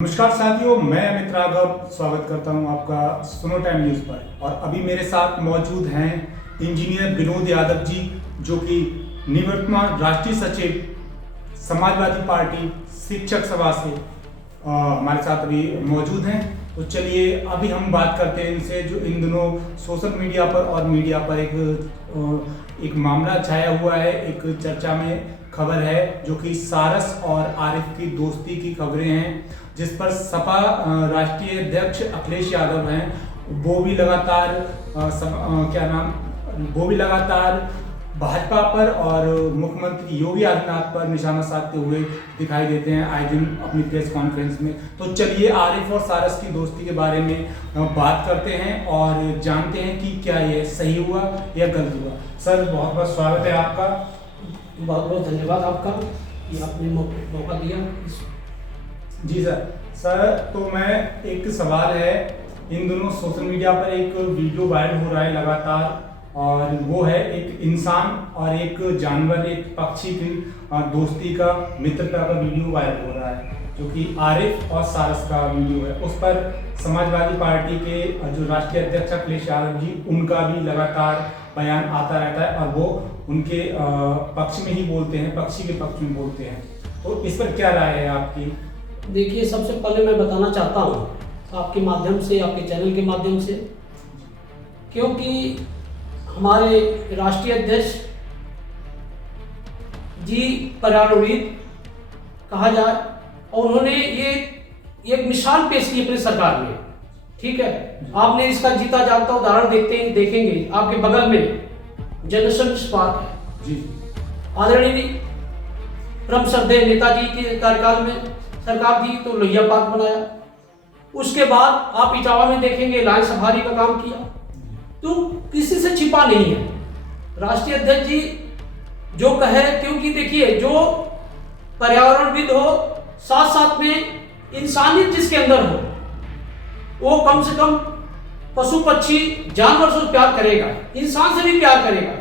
नमस्कार साथियों, मैं अमित राघव स्वागत करता हूं आपका सुनो टाइम न्यूज़ पर। और अभी मेरे साथ मौजूद हैं इंजीनियर विनोद यादव जी, जो कि निवर्तमान राष्ट्रीय सचिव समाजवादी पार्टी शिक्षक सभा से हमारे साथ अभी मौजूद हैं। तो चलिए अभी हम बात करते हैं इनसे, जो इन दिनों सोशल मीडिया पर और मीडिया पर एक मामला छाया हुआ है, एक चर्चा में खबर है, जो कि सारस और आरिफ की दोस्ती की खबरें हैं, जिस पर सपा राष्ट्रीय अध्यक्ष अखिलेश यादव हैं, वो भी लगातार भाजपा पर और मुख्यमंत्री योगी आदित्यनाथ पर निशाना साधते हुए दिखाई देते हैं आए दिन अपनी प्रेस कॉन्फ्रेंस में। तो चलिए आरिफ और सारस की दोस्ती के बारे में बात करते हैं और जानते हैं कि क्या ये सही हुआ या गलत हुआ। सर, बहुत बहुत स्वागत है आपका। बहुत बहुत धन्यवाद आपका कि आपने मौका दिया। जी सर, तो मैं एक सवाल है, इन दोनों सोशल मीडिया पर एक वीडियो वायरल हो रहा है लगातार, और वो है एक इंसान और एक जानवर, एक पक्षी की दोस्ती का, मित्रता का वीडियो वायरल हो रहा है, जो कि आरिफ और सारस का वीडियो है। उस पर समाजवादी पार्टी के जो राष्ट्रीय अध्यक्ष अखिलेश यादव जी, उनका भी लगातार बयान आता रहता है और वो उनके पक्ष में ही बोलते हैं, पक्षी के पक्ष में बोलते हैं। तो इस पर क्या राय है आपकी? देखिए, सबसे पहले मैं बताना चाहता हूँ आपके माध्यम से, आपके चैनल के माध्यम से, क्योंकि हमारे राष्ट्रीय अध्यक्ष जी पर्यावरणविद कहा जाए, और उन्होंने ये एक मिसाल पेश की अपनी सरकार में। ठीक है, आपने इसका जीता जागता उदाहरण देखेंगे आपके बगल में जनरेशन पार्क है जी। आदरणीय परम श्रद्धेय नेताजी के कार्यकाल में सरकार थी तो लोहिया पार्क बनाया। उसके बाद आप इटावा में देखेंगे लाइन सफारी का काम किया। तो किसी से छिपा नहीं है राष्ट्रीय अध्यक्ष जी जो कहे, क्योंकि देखिए, जो पर्यावरणविद हो, साथ साथ में इंसानियत जिसके अंदर हो, वो कम से कम पशु पक्षी जानवर से प्यार करेगा, इंसान से भी प्यार करेगा।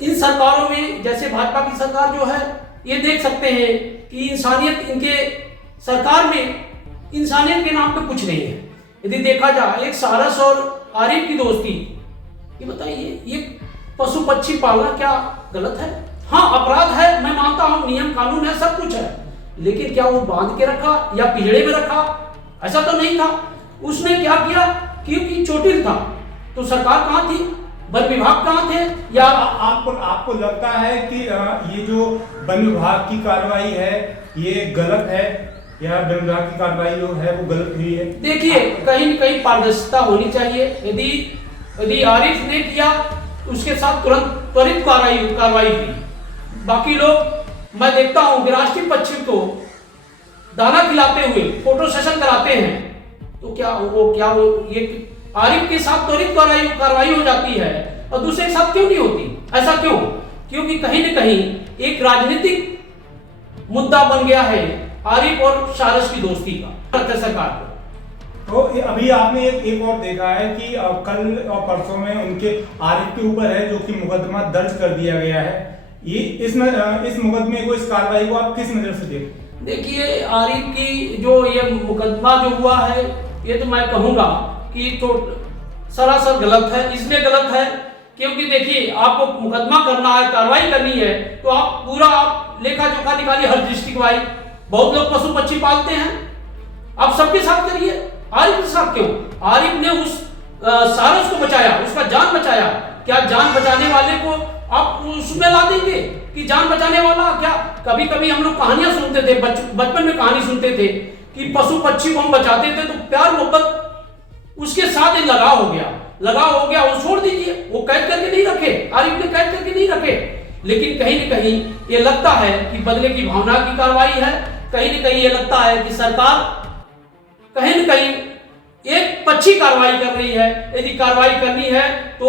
इन सरकारों में, जैसे भाजपा की सरकार जो है, ये देख सकते हैं कि इंसानियत, इनके सरकार में इंसानियत के नाम पे कुछ नहीं है। यदि देखा जाए एक सारस और आरिफ की दोस्ती, ये बताइए, ये पशु पक्षी पालना क्या गलत है? हाँ, अपराध है, मैं मानता हूँ, नियम कानून है, सब कुछ है, लेकिन क्या वो बांध के रखा या पिंजड़े में रखा? ऐसा तो नहीं था। उसने क्या किया, क्योंकि चोटिल था, तो सरकार कहाँ थी, वन विभाग कहाँ थे? या आपको लगता है कि ये जो वन विभाग की कार्रवाई है ये गलत है, या वन विभाग की कार्रवाई जो है वो गलत हुई है? देखिए, कहीं न कहीं पारदर्शिता होनी चाहिए। यदि आरिफ ने किया, उसके साथ तुरंत त्वरित कार्रवाई हुई। बाकी लोग, मैं देखता हूँ कि राष्ट्रीय पक्षी को दाना खिलाते हुए फोटो सेशन कराते हैं, तो क्या वो ये आरिफ के साथ त्वरित कार्रवाई हो जाती है और दूसरे के साथ क्यों नहीं होती? ऐसा क्यों? क्योंकि कहीं न कहीं एक राजनीतिक मुद्दा बन गया है आरिफ और सारस की दोस्ती का सरकार को। तो अभी आपने एक और देखा है कि कल और परसों में उनके आरिफ के ऊपर है, जो कि मुकदमा दर्ज कर दिया गया है। ये इस मुकदमे को, इस कार्रवाई को आप किस नजर से देखते हैं? देखिए, आरिफ की जो ये मुकदमा जो हुआ है, ये तो मैं कहूँगा कि तो सरासर गलत है। इसलिए गलत है क्योंकि देखिए, आपको मुकदमा करना है, कार्रवाई करनी है, तो आप पूरा लेखा जोखा निकालिए, हर डिस्ट्रिक्ट वाइज। बहुत लोग पशु पक्षी पालते हैं, आप सबके साथ करिए। आरिफ के साथ क्यों? आरिफ ने उस सारस को बचाया, उसका जान बचाया। क्या जान बचाने वाले को आप उसमें ला देंगे कि जान बचाने वाला क्या? कभी कभी हम लोग कहानियां सुनते थे, बचपन में कहानी सुनते थे कि पशु पक्षी को हम बचाते थे, तो प्यार मोहब्बत उसके साथ एक लगाव हो गया, वो छोड़ दीजिए। वो कैद करके नहीं रखे, आरिफ ने कैद करके नहीं रखे, लेकिन कहीं न कहीं ये लगता है कि बदले की भावना की कार्रवाई है। कहीं न कहीं ये लगता है कि सरकार कहीं न कहीं एक पक्षी कार्रवाई कर रही है। यदि कार्रवाई करनी है तो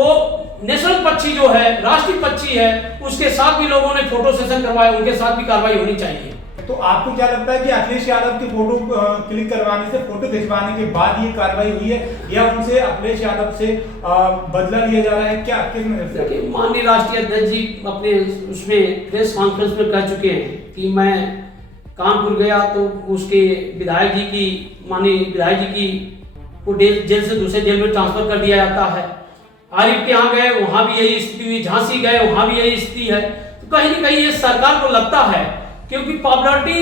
नेशनल पक्षी जो है, राष्ट्रीय पक्षी है, उसके साथ भी लोगों ने फोटो सेशन करवाया, उनके साथ भी कार्रवाई होनी चाहिए। तो आपको क्या लगता है कि अखिलेश यादव की फोटो क्लिक करवाने से, फोटो खिंचवाने के बाद ये कार्रवाई हुई है, या उनसे अखिलेश यादव से बदला लिया जा रहा है? क्या किस नजर से? माननीय राष्ट्रीय अध्यक्ष जी अपने उसमें प्रेस कॉन्फ्रेंस में कह चुके हैं कि मैं कानपुर गया तो उसके विधायक जी की माननीय विधायक जी की को जेल से दूसरे जेल में ट्रांसफर कर दिया जाता है। आरिफ के यहाँ गए, वहां भी यही स्थिति हुई। झांसी गए, वहां भी यही स्थिति है। तो कहीं ना कहीं ये सरकार को लगता है, क्योंकि पॉपुलरिटी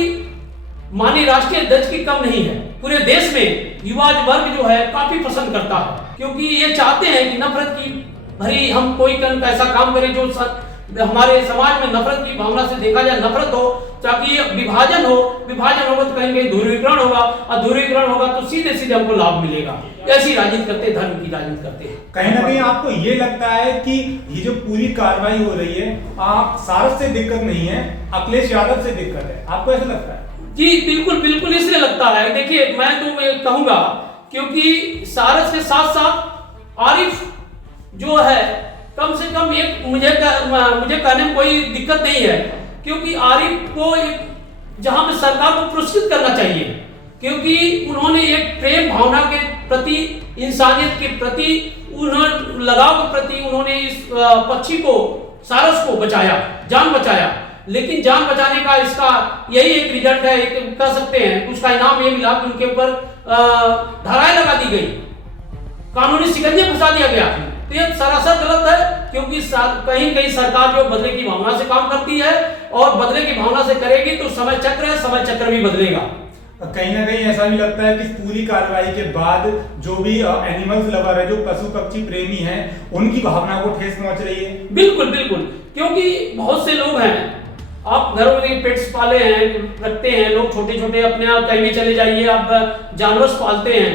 माननीय राष्ट्रीय अध्यक्ष की कम नहीं है, पूरे देश में युवा वर्ग जो है काफी पसंद करता है, क्योंकि ये चाहते हैं कि नफरत की भरी हम कोई ऐसा काम करें जो हमारे समाज में नफरत की भावना से देखा जाए, नफरत हो, ताकि विभाजन हो। विभाजन होगा तो कहीं कहीं ध्रुवीकरण होगा, और ध्रुवीकरण होगा तो सीधे सीधे हमको लाभ मिलेगा। ऐसी राजनीति करते, धर्म की राजनीति करते हैं। कहीं ना कहीं आपको ये लगता है कि ये जो पूरी कार्रवाई हो रही है, आप सारस से दिक्कत नहीं है, अखिलेश यादव से दिक्कत है, आपको ऐसा लगता है? जी बिल्कुल बिल्कुल इसलिए लगता है। देखिए मैं तो कहूंगा, क्योंकि सारस के साथ साथ आरिफ जो है, कम से कम एक मुझे कहने में कोई दिक्कत नहीं है, क्योंकि आरिफ को एक जहां पे सरकार को पुरस्कृत करना चाहिए, क्योंकि उन्होंने एक प्रेम भावना के प्रति, इंसानियत के प्रति, उन्होंने लगाव के प्रति उन्होंने इस पक्षी को, सारस को बचाया, जान बचाया। लेकिन जान बचाने का इसका यही एक रिजल्ट है, एक कह सकते हैं उसका इनाम ये मिला कि उनके ऊपर धाराएं लगा दी गई, कानूनी शिकंजे फंसा दिया गया। तो ये सरासर गलत है, क्योंकि कहीं कहीं सरकार जो बदले की भावना से काम करती है, और बदले की भावना से करेगी तो समय चक्र है, समय चक्र भी बदलेगा। कहीं ना कहीं ऐसा भी लगता है कि पूरी कार्रवाई के बाद जो भी एनिमल्स लवर है, जो पशु पक्षी प्रेमी हैं, उनकी भावना को ठेस पहुंच रही है। बिल्कुल बिल्कुल, क्योंकि बहुत से लोग हैं, आप घरों में पेट्स पाले हैं, रखते हैं लोग, छोटे छोटे, अपने आप कहीं भी चले जाइए आप जानवर पालते हैं,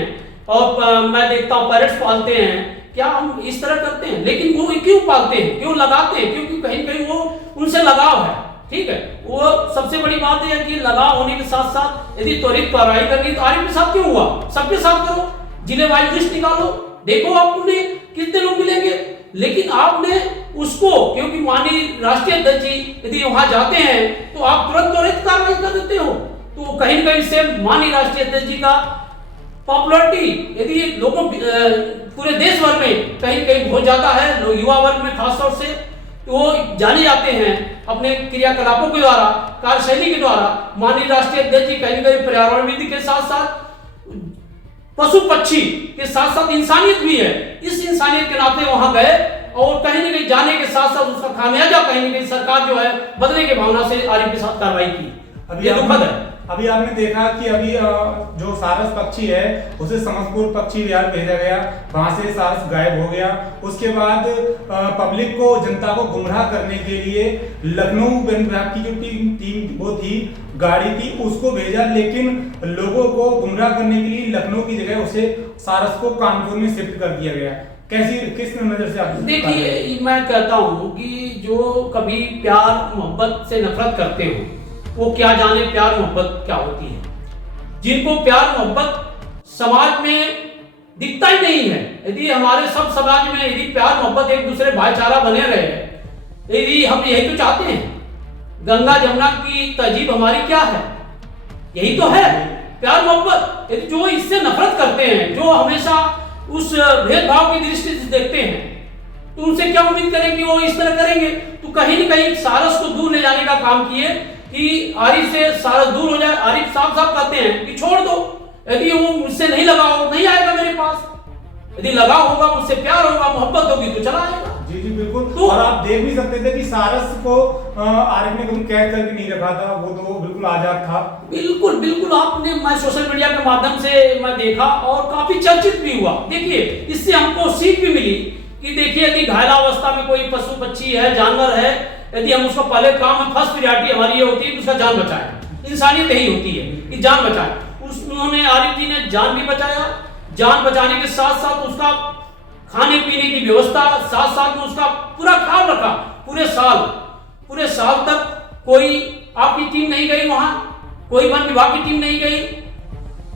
और मैं देखता हूँ पैरट्स पालते हैं। क्या हम इस तरह करते हैं? लेकिन वो क्यों पालते हैं, क्यों लगाते हैं? क्योंकि कहीं कहीं वो उनसे लगाव है, ठीक है। वो सबसे बड़ी बात है कि लगाव होने के साथ साथ यदि त्वरित कार्रवाई करनी तो आरिफ के साथ क्यों हुआ, सबके साथ करो, जिले वाइज लिस्ट निकालो, देखो आप उन्हें कितने लोग मिलेंगे। लेकिन आपने उसको, क्योंकि माननीय राष्ट्रीय अध्यक्ष जी यदि वहां जाते हैं तो आप तुरंत त्वरित कार्रवाई कर देते हो, तो कहीं न कहीं से माननीय राष्ट्रीय अध्यक्ष जी का पॉपुलरिटी यदि लोगों पूरे देश भर में कहीं न कहीं बहुत ज्यादा है, लोग युवा वर्ग में खासतौर से, तो वो जाने जाते हैं अपने क्रियाकलापों के द्वारा, कार्यशैली के द्वारा। माननीय राष्ट्रीय अध्यक्ष जी कहीं न कहीं पर्यावरण विधि के साथ साथ पशु पक्षी के साथ साथ इंसानियत भी है, इस इंसानियत के नाते वहां गए, और कहीं न कहीं जाने के साथ साथ उसका खामियाजा कहीं न कहीं सरकार जो है बदले की भावना से आरिफ के साथ कार्रवाई की। अभी दुखद है। अभी आपने देखा कि अभी जो सारस पक्षी है उसे समस्तपुर पक्षी विहार भेजा गया, वहां से सारस गायब हो गया। उसके बाद पब्लिक को, जनता को गुमराह करने के लिए लखनऊ वन विभाग की जो टीम वो थी, गाड़ी थी, उसको भेजा, लेकिन लोगों को गुमराह करने के लिए लखनऊ की जगह उसे सारस को कानपुर में शिफ्ट कर दिया गया। किस नजर से आप देखिए, मैं कहता हूँ कि जो कभी प्यार मोहब्बत से नफरत करते हो वो क्या जाने प्यार मोहब्बत क्या होती है। जिनको प्यार मोहब्बत समाज में दिखता ही नहीं है, यदि हमारे सब समाज में यदि प्यार मोहब्बत एक दूसरे भाईचारा बने रहे, यदि हम यही तो चाहते हैं, गंगा जमुना की तहजीब हमारी क्या है, यही तो है प्यार मोहब्बत। यदि जो इससे नफरत करते हैं, जो हमेशा उस भेदभाव की दृष्टि से देखते हैं, तो उनसे क्या उम्मीद करें कि वो इस तरह करेंगे। तो कहीं न कहीं सारस को दूर ले जाने का काम किए कि आरिफ से सारस दूर हो जाए। आरिफ साफ साफ कहते हैं कि छोड़ दो, यदि वो मुझसे नहीं लगा हो नहीं आएगा मेरे पास, यदि लगा होगा, मुझसे प्यार होगा, मोहब्बत होगी तो चला आएगा। जी जी बिल्कुल। तो और आप देख भी सकते थे कि सारस को आरिफ ने कभी कैद करके नहीं रखा था, वो तो बिल्कुल आजाद था। बिल्कुल बिल्कुल, आपने, मैं सोशल मीडिया के माध्यम से मैं देखा और काफी चर्चित भी हुआ। देखिए, इससे हमको सीख भी मिली कि देखिए, यदि घायला अवस्था में कोई पशु पक्षी है, जानवर है, यदि हम उसको पहले काम में फर्स्ट प्रायोरिटी हमारी ये होती है कि उसका जान बचाएं। इंसानियत यही होती है कि जान बचाएं। उन्होंने, आरिफ जी ने जान भी बचाया, जान बचाने के साथ साथ उसका खाने पीने की व्यवस्था, साथ साथ में उसका पूरा ख्याल रखा। पूरे साल तक कोई आपकी टीम नहीं गई वहां, कोई वन विभाग की टीम नहीं गई,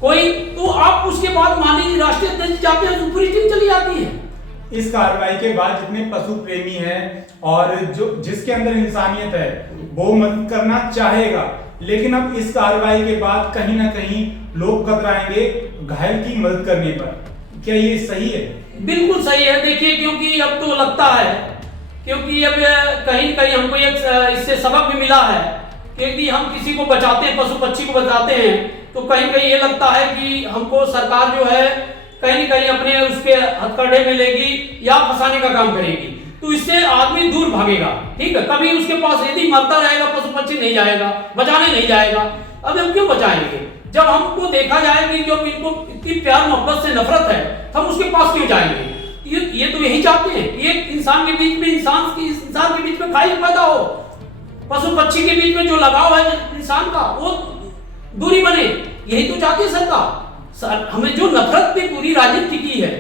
कोई, तो आप उसके बाद माननीय राष्ट्रीय अध्यक्ष जाते हैं तो पूरी टीम चली जाती है। इस कार्रवाई के बाद जितने पशु प्रेमी हैं और जो जिसके अंदर इंसानियत है वो मदद करना चाहेगा, लेकिन अब इस कार्रवाई के बाद कहीं ना कहीं लोग कतराएंगे घायल की मदद करने पर। क्या ये सही है? बिल्कुल सही है। देखिए, क्योंकि अब तो लगता है, क्योंकि अब कहीं कहीं हमको एक इससे सबक भी मिला है कि यदि हम किसी को बचाते हैं, पशु पक्षी को बचाते हैं, तो कहीं कहीं ये लगता है कि हमको सरकार जो है कहीं न कहीं अपने उसके हथकंडे में लेगी या फंसाने का काम करेगी, तो इससे आदमी दूर भागेगा। ठीक है, कभी उसके पास यदि मरता रहेगा पशु पक्षी नहीं जाएगा, बचाने नहीं जाएगा। अब हम क्यों बचाएंगे? जब हमको देखा जाए कि जो इनको इतनी प्यार मोहब्बत से नफरत है, हम उसके पास क्यों जाएंगे? ये तो यही चाहते हैं कि एक इंसान के बीच में इंसान के बीच में खाई पैदा हो, पशु पक्षी के बीच में जो लगाव है इंसान का वो दूरी बने। यही तो चाहती है सरकार। हमें जो नफरत पे पूरी राजनीति की है,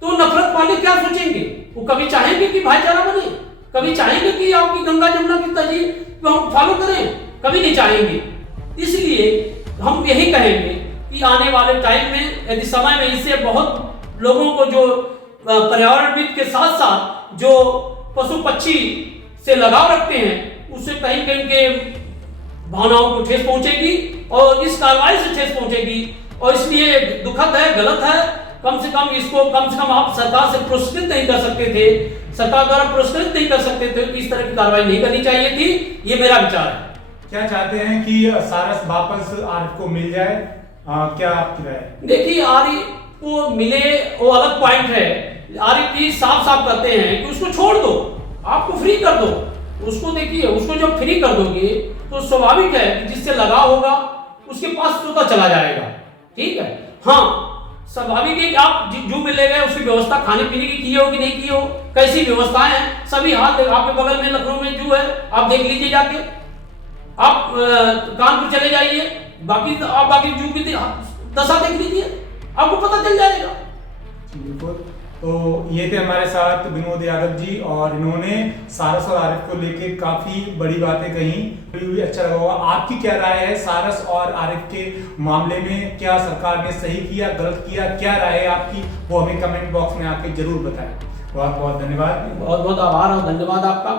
तो नफरत वाले क्या सोचेंगे? वो कभी चाहेंगे कि भाईचारा बने? कभी चाहेंगे कि आपकी गंगा जमुना की तहजीब को हम फॉलो करें? कभी नहीं चाहेंगे। इसलिए हम यही कहेंगे कि आने वाले टाइम में, यदि समय में, इससे बहुत लोगों को जो पर्यावरणविद के साथ साथ जो पशु पक्षी से लगाव रखते हैं, उससे कहीं कहीं के भावनाओं को ठेस पहुंचेगी और इस कार्रवाई से ठेस पहुंचेगी। और इसलिए दुखद है, गलत है। कम से कम आप सरकार से पुरस्कृत नहीं कर सकते थे, सरकार द्वारा पुरस्कृत नहीं कर सकते थे, तो इस तरह की कार्रवाई नहीं करनी चाहिए थी। ये मेरा विचार है। क्या चाहते हैं कि सारस वापस आरिफ को मिल जाए? क्या आपकी राय? देखिए, आरिफ को मिले वो अलग पॉइंट है। आरिफ जी साफ कहते हैं कि उसको छोड़ दो, आपको फ्री कर दो उसको। देखिए, उसको जब फ्री कर दोगे तो स्वाभाविक है कि जिससे लगाव होगा उसके पास स्वतः चला जाएगा। ठीक है, हाँ, स्वाभाविक है कि आप जू में ले गए, उसकी व्यवस्था खाने पीने की की हो कि नहीं की हो, कैसी व्यवस्थाएं हैं, सभी हाल आपके बगल में लखनऊ में जू है, आप देख लीजिए जाके। आप कानपुर चले जाइए, बाकी जू की दशा देख लीजिए, आपको पता चल जाएगा। बिल्कुल। तो ये थे हमारे साथ विनोद यादव जी, और इन्होंने सारस और आरिफ को लेके काफी बड़ी बातें कही। अच्छा लगा होगा। आपकी क्या राय है सारस और आरिफ के मामले में? क्या सरकार ने सही किया, गलत किया? क्या राय है आपकी, वो हमें कमेंट बॉक्स में आके जरूर बताएं। बहुत बहुत धन्यवाद। बहुत बहुत आभार और धन्यवाद आपका।